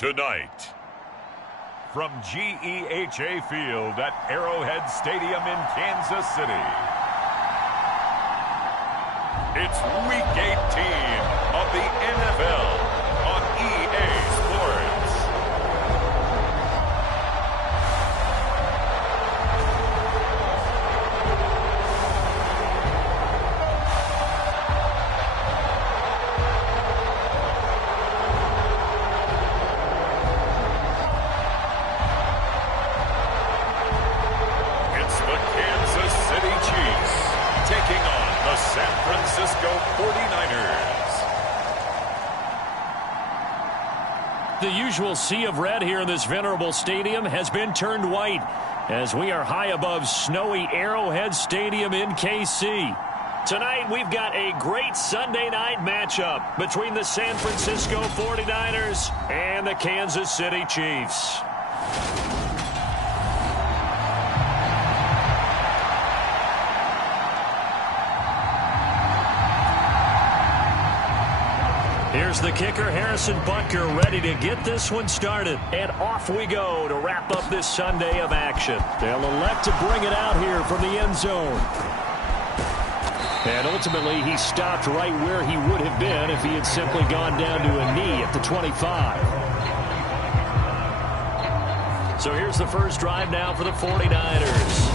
Tonight, from GEHA Field at Arrowhead Stadium in Kansas City, it's Week 18 of the NFL on EA Sports. It's the Kansas City Chiefs taking on the San Francisco 49ers. The usual sea of red here in this venerable stadium has been turned white as we are high above snowy Arrowhead Stadium in KC. Tonight we've got a great Sunday night matchup between the San Francisco 49ers and the Kansas City Chiefs. Here's the kicker, Harrison Butker, ready to get this one started. And off we go to wrap up this Sunday of action. They'll elect to bring it out here from the end zone. And ultimately, he stopped right where he would have been if he had simply gone down to a knee at the 25. So here's the first drive now for the 49ers.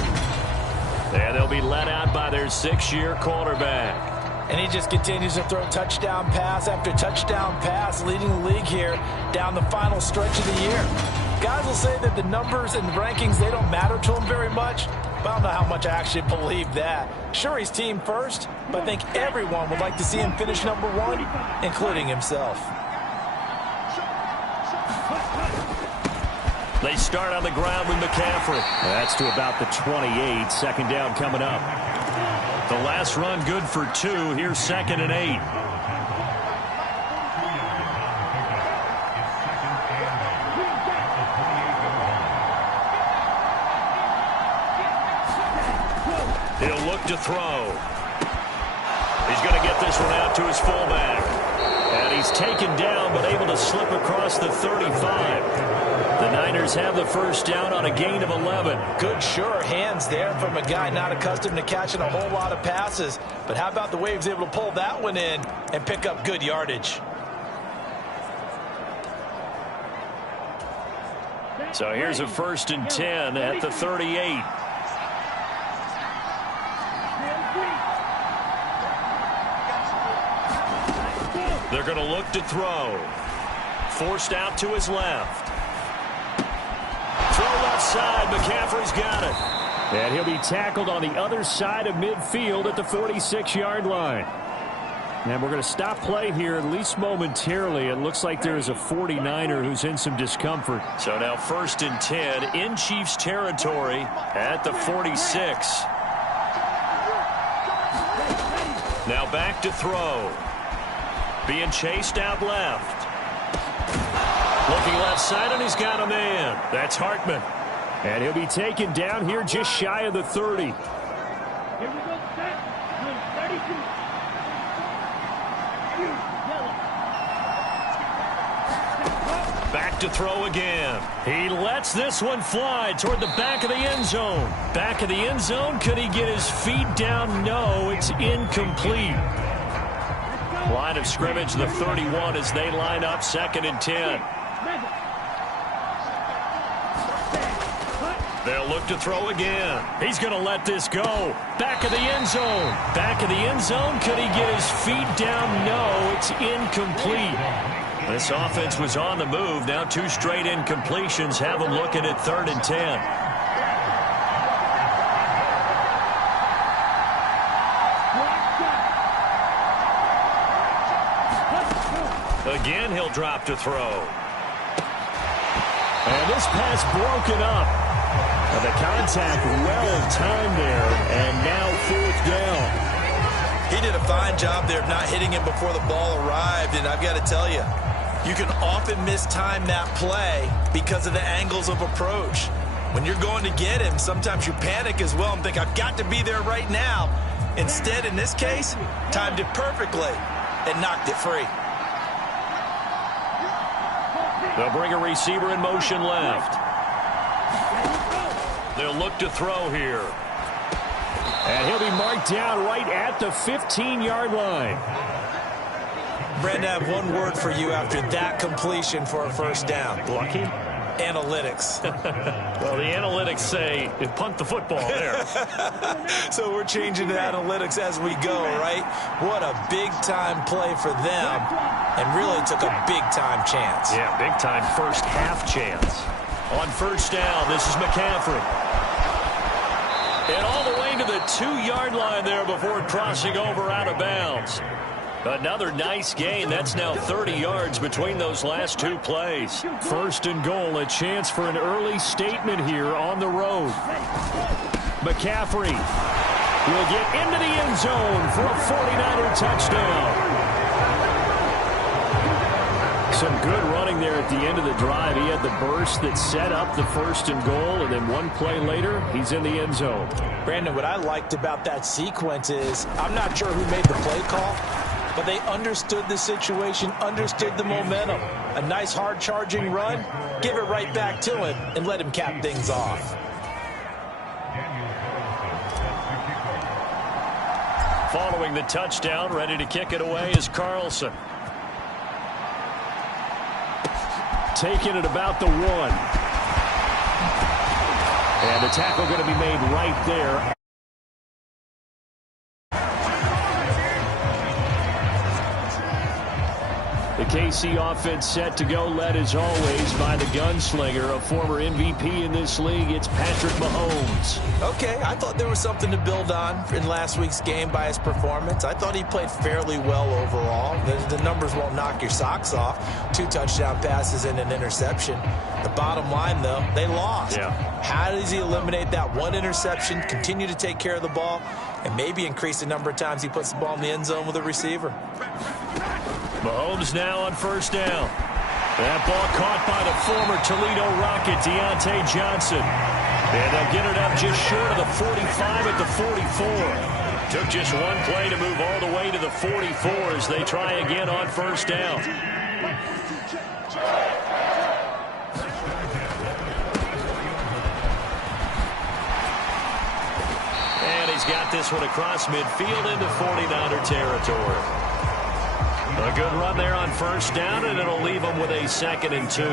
And they'll be led out by their 6-year quarterback. And he just continues to throw touchdown pass after touchdown pass, leading the league here down the final stretch of the year. Guys will say that the numbers and the rankings, they don't matter to him very much, but I don't know how much I actually believe that. Sure, he's team first, but I think everyone would like to see him finish number one, including himself. They start on the ground with McCaffrey. That's to about the 28. Second down coming up. The last run good for 2. Here's 2nd and 8. He'll look to throw. He's going to get this one out to his fullback. And he's taken down but able to slip across the 35. The Niners have the first down on a gain of 11. Good, sure hands there from a guy not accustomed to catching a whole lot of passes. But how about the way he was able to pull that one in and pick up good yardage? So here's a 1st and 10 at the 38. They're going to look to throw. Forced out to his left. Throw left side. McCaffrey's got it. And he'll be tackled on the other side of midfield at the 46-yard line. And we're going to stop play here, at least momentarily. It looks like there's a 49er who's in some discomfort. So now 1st and 10 in Chiefs territory at the 46. Now back to throw. Being chased out left. Looking left side, and he's got a man. That's Hartman. And he'll be taken down here just shy of the 30. Here we go, set. 32. Back to throw again. He lets this one fly toward the back of the end zone. Back of the end zone. Could he get his feet down? No, it's incomplete. Line of scrimmage, the 31 as they line up 2nd and 10. They'll look to throw again. He's going to let this go. Back of the end zone. Back of the end zone. Could he get his feet down? No, it's incomplete. This offense was on the move. Now 2 straight incompletions have them looking at 3rd and 10. Again, he'll drop to throw. And this pass broken up. The contact well timed there, and now 4th down. He did a fine job there of not hitting him before the ball arrived, and I've got to tell you, you can often mistime that play because of the angles of approach. When you're going to get him, sometimes you panic as well and think, I've got to be there right now. Instead, in this case, timed it perfectly and knocked it free. They'll bring a receiver in motion left. They'll look to throw here. And he'll be marked down right at the 15-yard line. Brandon, I have one word for you after that completion for a first down. Lucky? Analytics. Well, the analytics say punt the football there. So we're changing to analytics as we go, right? What a big-time play for them, and really took a big-time chance. Yeah, big-time first half chance. On first down, this is McCaffrey. And all the way to the 2-yard line there before crossing over out of bounds. Another nice gain. That's now 30 yards between those last two plays. First and goal, a chance for an early statement here on the road. McCaffrey will get into the end zone for a 49er touchdown. Some good running there at the end of the drive. He had the burst that set up the first and goal, and then one play later, he's in the end zone. Brandon, what I liked about that sequence is I'm not sure who made the play call, but they understood the situation, understood the momentum. A nice hard-charging run, give it right back to him, and let him cap things off. Following the touchdown, ready to kick it away is Carlson. Taking it about the 1. And the tackle going to be made right there. The KC offense set to go, led as always by the gunslinger, a former MVP in this league. It's Patrick Mahomes. Okay, I thought there was something to build on in last week's game by his performance. I thought he played fairly well overall. The numbers won't knock your socks off. 2 touchdown passes and an interception. The bottom line, though, they lost. Yeah. How does he eliminate that one interception, continue to take care of the ball, and maybe increase the number of times he puts the ball in the end zone with a receiver? Mahomes now on first down. That ball caught by the former Toledo Rocket, Deontay Johnson. And they'll get it up just short of the 45 at the 44. Took just one play to move all the way to the 44 as they try again on first down. And he's got this one across midfield into 49er territory. A good run there on first down, and it'll leave them with a 2nd and 2.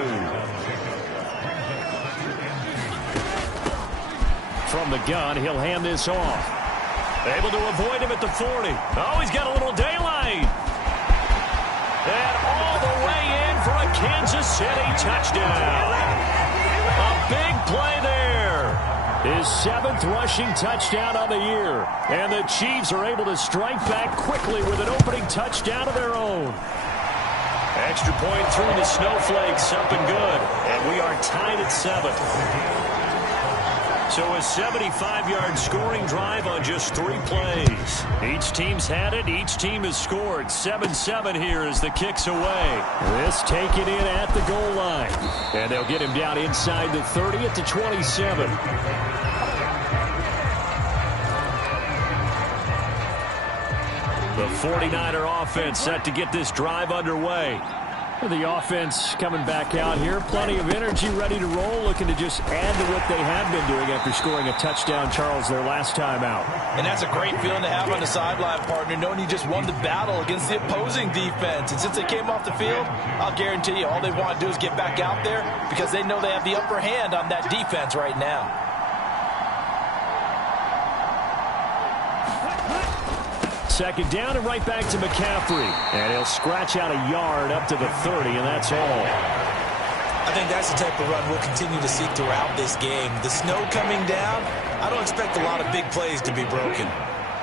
From the gun, he'll hand this off. Able to avoid him at the 40. Oh, he's got a little daylight. And all the way in for a Kansas City touchdown. A big play there. His 7th rushing touchdown of the year. And the Chiefs are able to strike back quickly with an opening touchdown of their own. Extra point through the snowflakes, up and good. And we are tied at 7. So a 75-yard scoring drive on just 3 plays. Each team's had it. Each team has scored. 7-7 here as the kick's away. This taken in at the goal line. And they'll get him down inside the 30 at the 27. The 49er offense set to get this drive underway. The offense coming back out here. Plenty of energy, ready to roll, looking to just add to what they have been doing after scoring a touchdown, Charles, their last time out. And that's a great feeling to have on the sideline, partner, knowing you just won the battle against the opposing defense. And since they came off the field, I'll guarantee you all they want to do is get back out there because they know they have the upper hand on that defense right now. Second down and right back to McCaffrey. And he'll scratch out a yard up to the 30, and that's all. I think that's the type of run we'll continue to see throughout this game. The snow coming down, I don't expect a lot of big plays to be broken.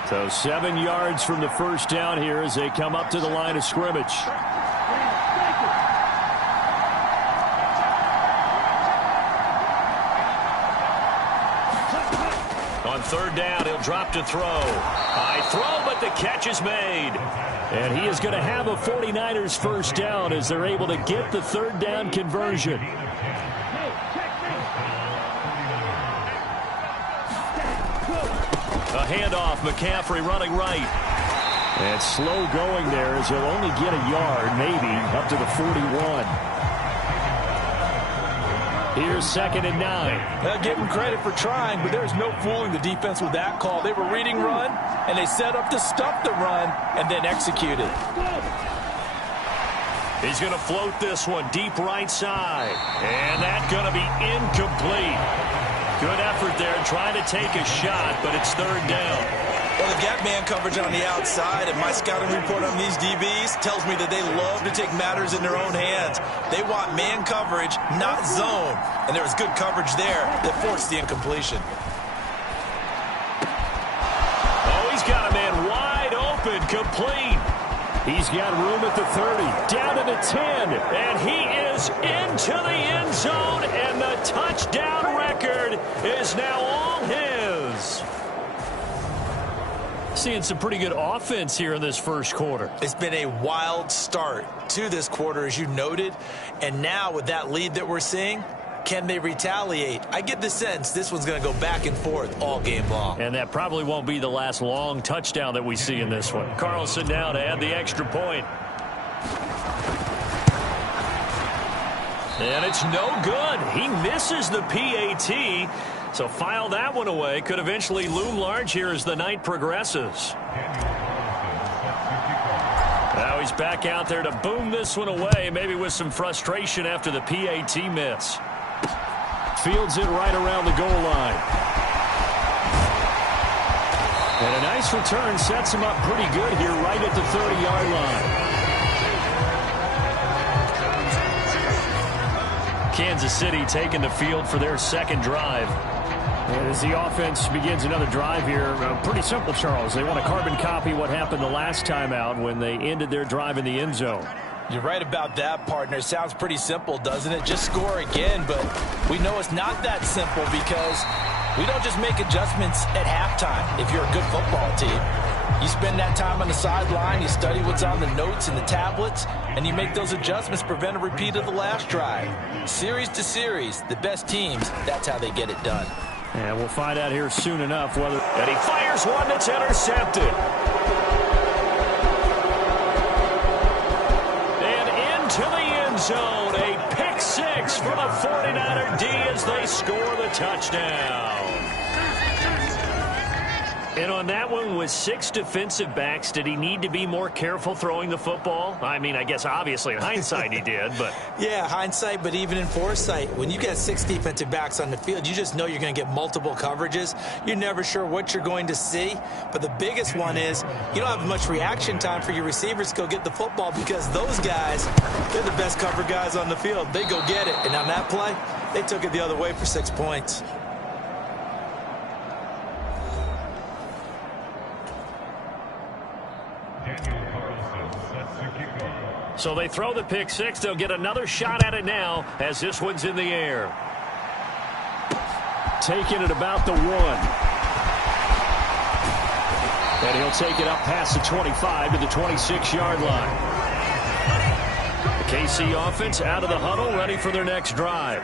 So 7 yards from the first down here as they come up to the line of scrimmage. On third down, he'll drop to throw. High throw, but the catch is made. And he is going to have a 49ers first down as they're able to get the third down conversion. A handoff, McCaffrey running right. And slow going there as he'll only get a yard, maybe, up to the 41. Here's 2nd and 9. Give them credit for trying, but there's no fooling the defense with that call. They were reading run, and they set up to stop the run and then execute it. He's going to float this one deep right side. And that's going to be incomplete. Good effort there trying to take a shot, but it's 3rd down. Well, they've got man coverage on the outside, and my scouting report on these DBs tells me that they love to take matters in their own hands. They want man coverage, not zone. And there was good coverage there that forced the incompletion. Oh, he's got a man wide open, complete. He's got room at the 30, down to the 10, and he is into the end zone, and the touchdown record is now all his. Seeing some pretty good offense here in this first quarter. It's been a wild start to this quarter, as you noted, and now with that lead that we're seeing, can they retaliate? I get the sense this one's going to go back and forth all game long. And that probably won't be the last long touchdown that we see in this one. Carlson now to add the extra point. And it's no good. He misses the PAT. So file that one away. Could eventually loom large here as the night progresses. Now he's back out there to boom this one away, maybe with some frustration after the PAT miss. Fields it right around the goal line. And a nice return sets him up pretty good here right at the 30-yard line. Kansas City taking the field for their second drive. And as the offense begins another drive here, pretty simple, Charles. They want to carbon copy what happened the last time out when they ended their drive in the end zone. You're right about that, partner. Sounds pretty simple, doesn't it? Just score again, but we know it's not that simple because we don't just make adjustments at halftime if you're a good football team. You spend that time on the sideline, you study what's on the notes and the tablets, and you make those adjustments, prevent a repeat of the last drive. Series to series, the best teams, that's how they get it done. And we'll find out here soon enough whether... And he fires one that's intercepted. And into the end zone, a pick six for the 49er D as they score the touchdown. And on that one, with 6 defensive backs, did he need to be more careful throwing the football? I mean, I guess obviously in hindsight he did, but... Yeah, hindsight, but even in foresight, when you get 6 defensive backs on the field, you just know you're going to get multiple coverages. You're never sure what you're going to see. But the biggest one is you don't have much reaction time for your receivers to go get the football because those guys, they're the best cover guys on the field. They go get it. And on that play, they took it the other way for 6 points. So they throw the pick six. They'll get another shot at it now as this one's in the air. Taking it about the 1. And he'll take it up past the 25 to the 26-yard line. The KC offense out of the huddle, ready for their next drive.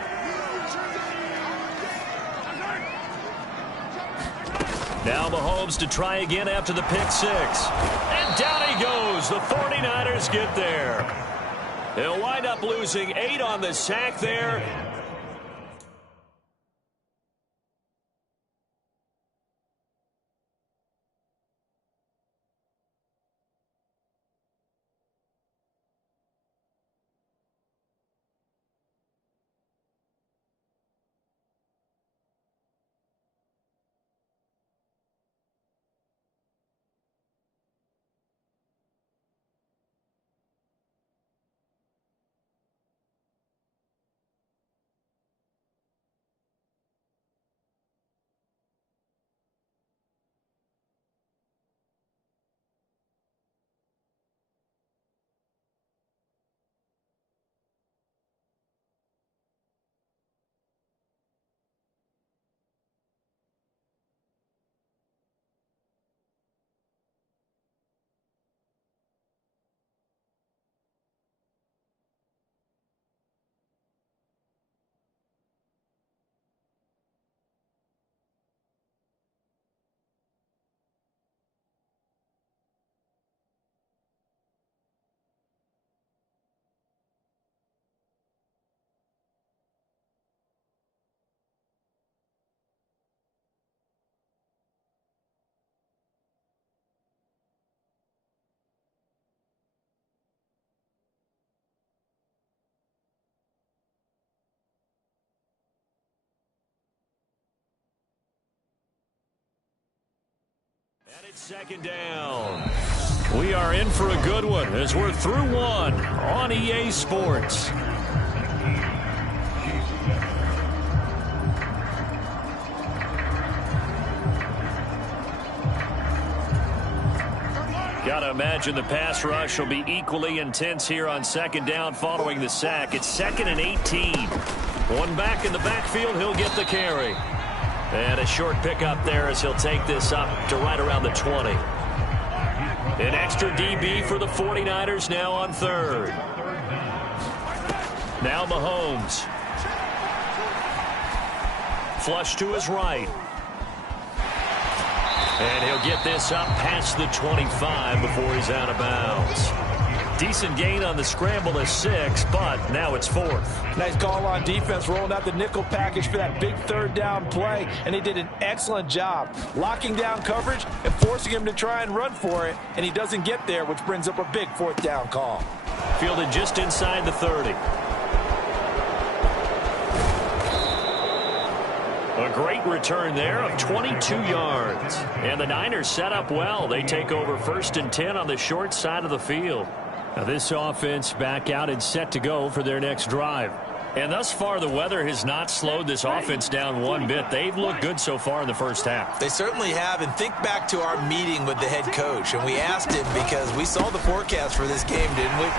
Now Mahomes to try again after the pick six. And down he goes. The 49ers get there. They'll wind up losing 8 on the sack there. It's second down. We are in for a good one as we're through one on EA Sports. Got to imagine the pass rush will be equally intense here on second down following the sack. It's 2nd and 18. One back in the backfield, he'll get the carry. And a short pickup there as he'll take this up to right around the 20. An extra DB for the 49ers now on 3rd. Now Mahomes. Flush to his right. And he'll get this up past the 25 before he's out of bounds. Decent gain on the scramble is 6, but now it's 4th. Nice call on defense, rolling out the nickel package for that big 3rd down play, and he did an excellent job locking down coverage and forcing him to try and run for it, and he doesn't get there, which brings up a big 4th down call. Fielded just inside the 30. A great return there of 22 yards. And the Niners set up well. They take over 1st and 10 on the short side of the field. Now this offense back out and set to go for their next drive. And thus far, the weather has not slowed this offense down one bit. They've looked good so far in the first half. They certainly have. And think back to our meeting with the head coach. And we asked him because we saw the forecast for this game, didn't we?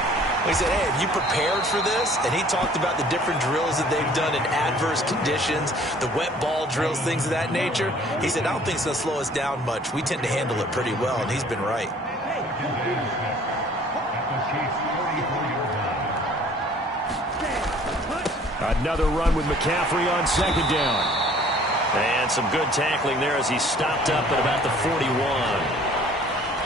We said, hey, have you prepared for this? And he talked about the different drills that they've done in adverse conditions, the wet ball drills, things of that nature. He said, I don't think it's going to slow us down much. We tend to handle it pretty well, and he's been right. Another run with McCaffrey on 2nd down. And some good tackling there as he stopped up at about the 41.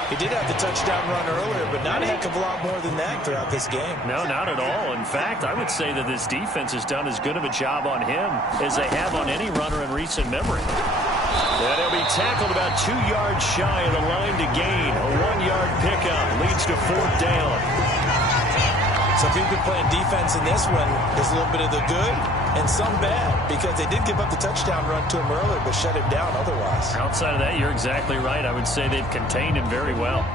He did have the touchdown run earlier, but not a heck of a lot more than that throughout this game. No, not at all. In fact, I would say that this defense has done as good of a job on him as they have on any runner in recent memory. And he'll be tackled about 2 yards shy of the line to gain. A 1-yard pickup leads to 4th down. So if you've been playing defense in this one, there's a little bit of the good and some bad, because they did give up the touchdown run to him earlier, but shut him down otherwise. Outside of that, you're exactly right. I would say they've contained him very well.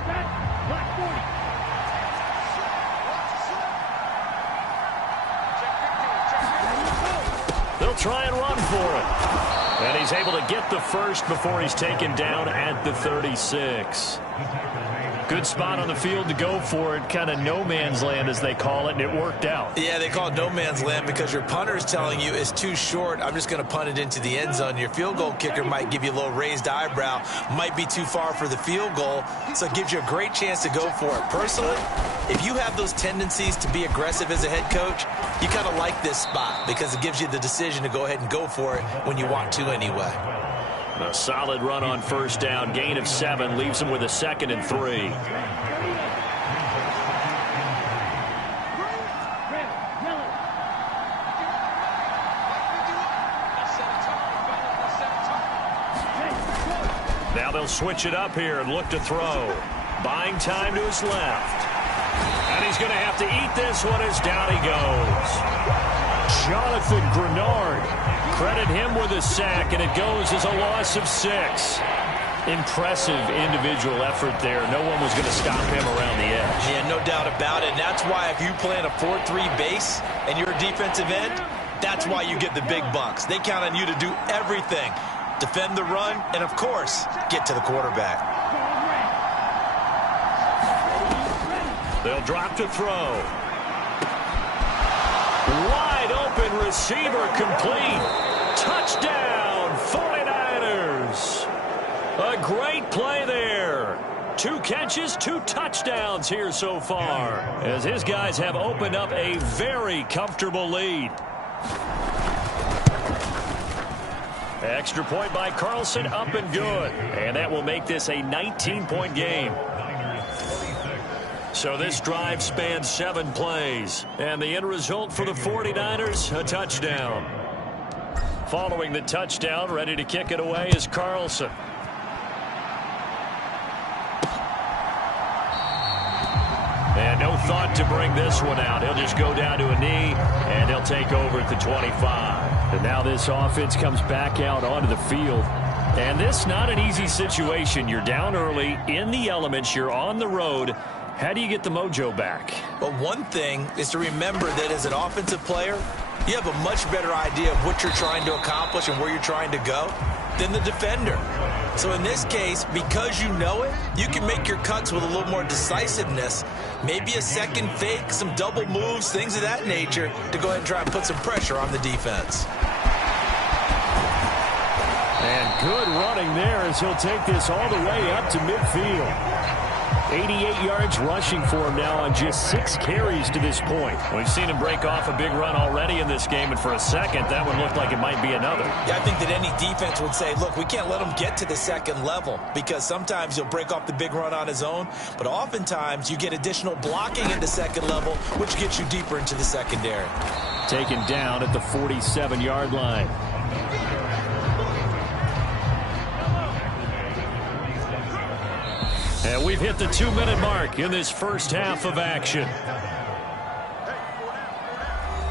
They'll try and run for it. And he's able to get the first before he's taken down at the 36. Good spot on the field to go for it. Kind of no man's land, as they call it, and it worked out. Yeah, they call it no man's land because your punter is telling you it's too short. I'm just going to punt it into the end zone. Your field goal kicker might give you a little raised eyebrow. Might be too far for the field goal, so it gives you a great chance to go for it. Personally, if you have those tendencies to be aggressive as a head coach, you kind of like this spot because it gives you the decision to go ahead and go for it when you want to anyway. A solid run on 1st down. Gain of 7 leaves him with a 2nd and 3. Now they'll switch it up here and look to throw. Buying time to his left. And he's going to have to eat this one as down he goes. Jonathan Grenard. Credit him with a sack, and it goes as a loss of 6. Impressive individual effort there. No one was going to stop him around the edge. Yeah, no doubt about it. And that's why if you play in a 4-3 base and you're a defensive end, that's why you get the big bucks. They count on you to do everything. Defend the run, and, of course, get to the quarterback. They'll drop to throw. Wide open receiver complete. Touchdown, 49ers. A great play there. 2 catches, 2 touchdowns here so far, as his guys have opened up a very comfortable lead. Extra point by Carlson, up and good. And that will make this a 19-point game. So this drive spans 7 plays. And the end result for the 49ers, a touchdown. Following the touchdown, ready to kick it away is Carlson. And no thought to bring this one out. He'll just go down to a knee, and he'll take over at the 25. And now this offense comes back out onto the field. And this not an easy situation. You're down early, in the elements, you're on the road. How do you get the mojo back? Well, one thing is to remember that as an offensive player, you have a much better idea of what you're trying to accomplish and where you're trying to go than the defender. So in this case, because you know it, you can make your cuts with a little more decisiveness, maybe a second fake, some double moves, things of that nature, to go ahead and try and put some pressure on the defense. And good running there as he'll take this all the way up to midfield. 88 yards rushing for him now on just 6 carries to this point. We've seen him break off a big run already in this game, and for a second, that one looked like it might be another. Yeah, I think that any defense would say, look, we can't let him get to the second level, because sometimes he'll break off the big run on his own, but oftentimes you get additional blocking at the second level, which gets you deeper into the secondary. Taken down at the 47-yard line. And we've hit the 2-minute mark in this first half of action.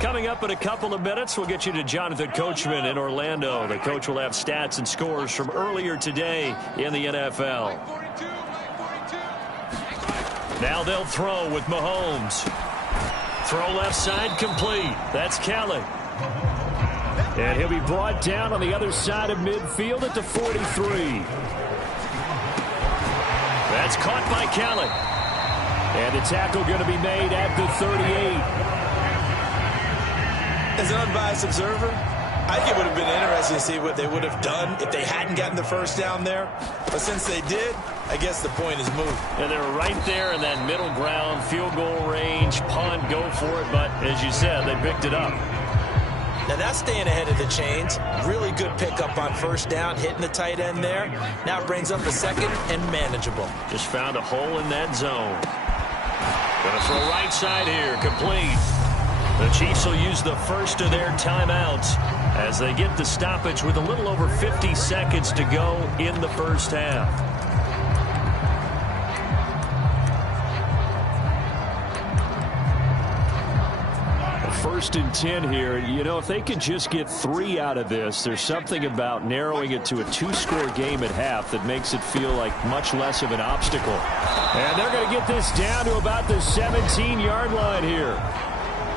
Coming up in a couple of minutes, we'll get you to Jonathan Coachman in Orlando. The coach will have stats and scores from earlier today in the NFL. Now they'll throw with Mahomes. Throw left side complete. That's Kelly. And he'll be brought down on the other side of midfield at the 43. That's caught by Kelly. And the tackle going to be made at the 38. As an unbiased observer, I think it would have been interesting to see what they would have done if they hadn't gotten the first down there. But since they did, I guess the point is moved. And they were right there in that middle ground, field goal range, punt, go for it. But as you said, they picked it up. Now that's staying ahead of the chains. Really good pickup on first down, hitting the tight end there. Now it brings up a second and manageable. Just found a hole in that zone. Going to throw right side here, complete. The Chiefs will use the first of their timeouts as they get the stoppage with a little over 50 seconds to go in the first half. First and 10 here. You know, if they could just get 3 out of this, there's something about narrowing it to a 2-score game at half that makes it feel like much less of an obstacle. And they're going to get this down to about the 17-yard line here.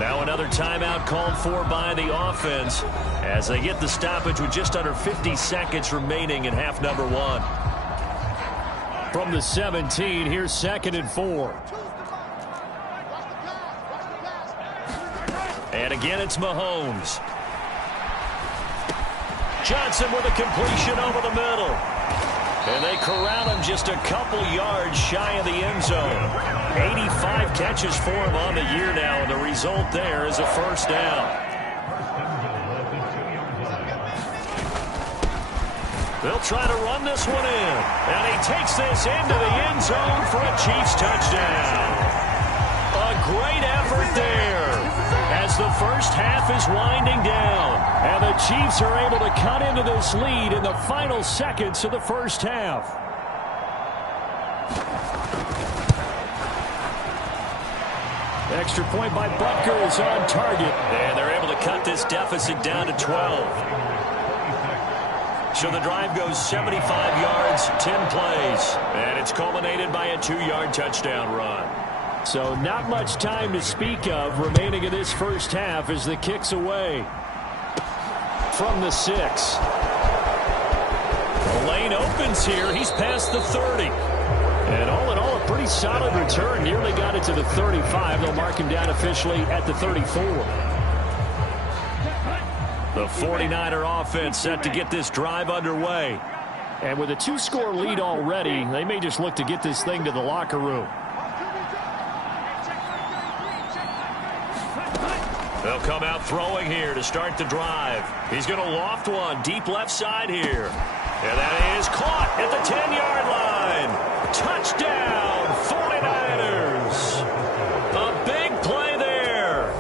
Now another timeout called for by the offense as they get the stoppage with just under 50 seconds remaining in half number 1. From the 17, here's 2nd and 4. And again, it's Mahomes. Johnson with a completion over the middle. And they corral him just a couple yards shy of the end zone. 85 catches for him on the year now, and the result there is a first down. They'll try to run this one in. And he takes this into the end zone for a Chiefs touchdown. A great effort there as the first half is winding down. And the Chiefs are able to cut into this lead in the final seconds of the first half. Extra point by Butker is on target. And they're able to cut this deficit down to 12. So the drive goes 75 yards, 10 plays. And it's culminated by a 2-yard touchdown run. So not much time to speak of remaining in this first half as the kick's away. From the 6. The lane opens here. He's past the 30. And all in all, a pretty solid return. Nearly got it to the 35. They'll mark him down officially at the 34. The 49er offense set to get this drive underway. And with a 2-score lead already, they may just look to get this thing to the locker room. They'll come out throwing here to start the drive. He's going to loft one deep left side here. And that is caught at the 10-yard line. Touchdown, 49ers. A big play there.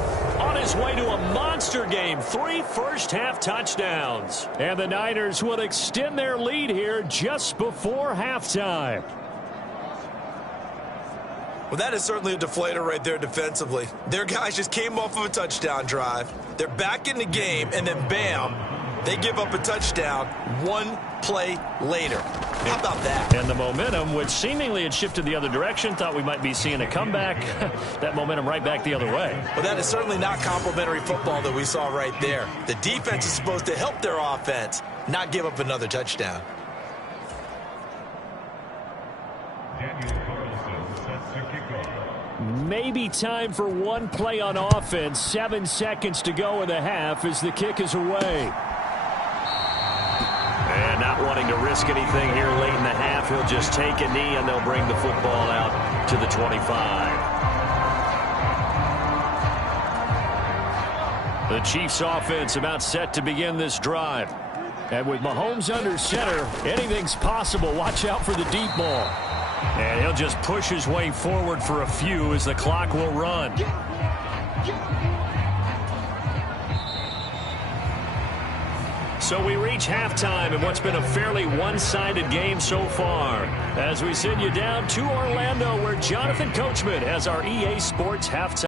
On his way to a monster game. 3 first-half touchdowns. And the Niners will extend their lead here just before halftime. Well, that is certainly a deflator right there defensively. Their guys just came off of a touchdown drive. They're back in the game, and then bam, They give up a touchdown one play later. How about that? And the momentum, which seemingly had shifted the other direction, thought we might be seeing a comeback. That momentum right back the other way. Well, that is certainly not complimentary football that we saw right there. The defense is supposed to help their offense, not give up another touchdown. Maybe time for one play on offense. 7 seconds to go in the half as the kick is away. And not wanting to risk anything here late in the half, he'll just take a knee and they'll bring the football out to the 25. The Chiefs offense about set to begin this drive. And with Mahomes under center, anything's possible. Watch out for the deep ball. And he'll just push his way forward for a few as the clock will run. So we reach halftime in what's been a fairly one-sided game so far. As we send you down to Orlando, where Jonathan Coachman has our EA Sports halftime.